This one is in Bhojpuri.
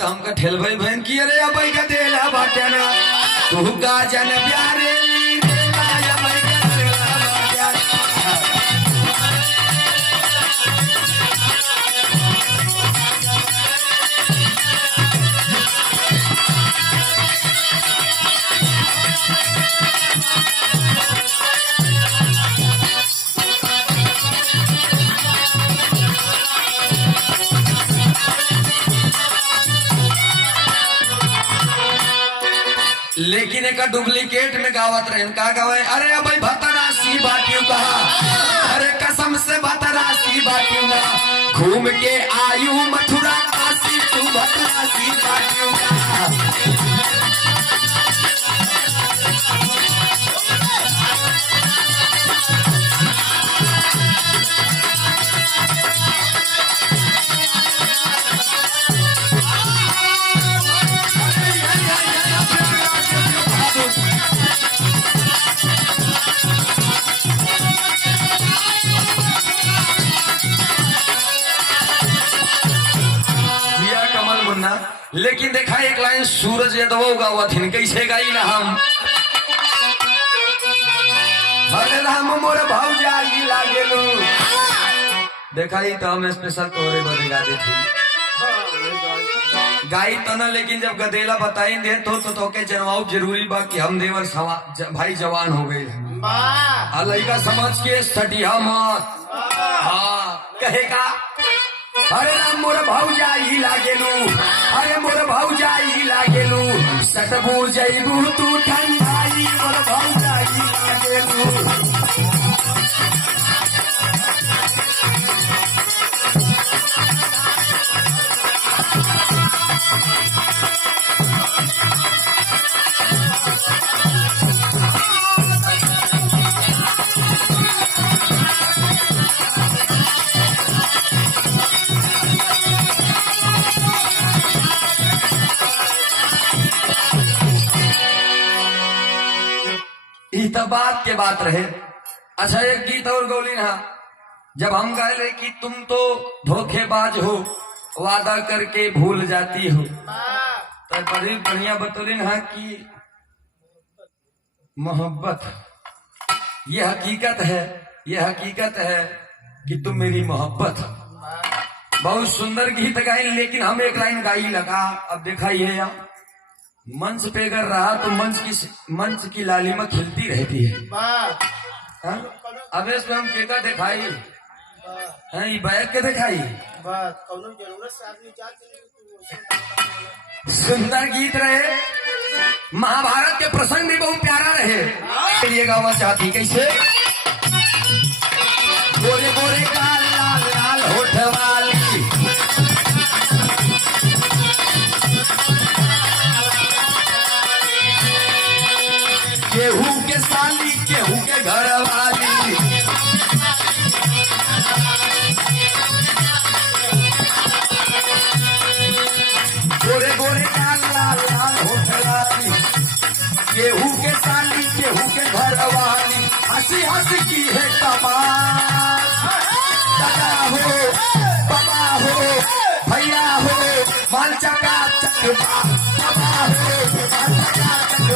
तो हमका ठेलबई बहन की अरे अब का देला बाटे ना तू गाजन प्यारे लेकिन एक डुप्लीकेट में गावत रहे का गावे अरे अब भतरासी बाटियों कहा अरे कसम से भतरासी बाटियों ना घूम के आयु मथुरा काशी तू भतरासी बाटियों का लेकिन देखा एक लाइन सूरज यादव गावा थी कैसे गाई ना हम हरे राम मोर भौजाई लागेलो देखा ही तो हम स्पेशल तोरे बदे गा देती गाई तो ना लेकिन जब गदेला बताई दे तो के जनवाऊ जरूरी बा कि हम देवर भाई जवान हो गए लड़का समझ के सटिया मत हाँ कहेगा अरे राम मोर भौजाई लागेलू अरे मोर भौजाई लागेलू सटबू जईबू तू ठंडाई मोर भौजाई लागेलू बात के बात रहे। अच्छा एक गीत और गौली ना जब हम गए कि तुम तो धोखेबाज हो वादा करके भूल जाती हो तो बड़ी बढ़िया बतौलिन है कि मोहब्बत ये हकीकत है कि तुम मेरी मोहब्बत। बहुत सुंदर गीत गाई लेकिन हम एक लाइन गाई लगा। अब देखा ये या मंच पे अगर रहा तो मंच की लालिमा खिलती रहती है। अब इसमें हम केका दिखाई है बैग के दिखाई सुंदर गीत रहे। महाभारत के प्रसंग भी बहुत प्यारा रहे। ये गावा चाहती कैसे गोरे गोरे काल लाल लाल होठ वाली केहू के साली केहू के घर वाली गोरे गोरे लाल लाल लाल होठ वाली केहू के साली केहू के घर वाली हंसी हंसी की है कमाल। दादा हो बाबा हो भैया हो माल चका चक बाबा हो माल चका चक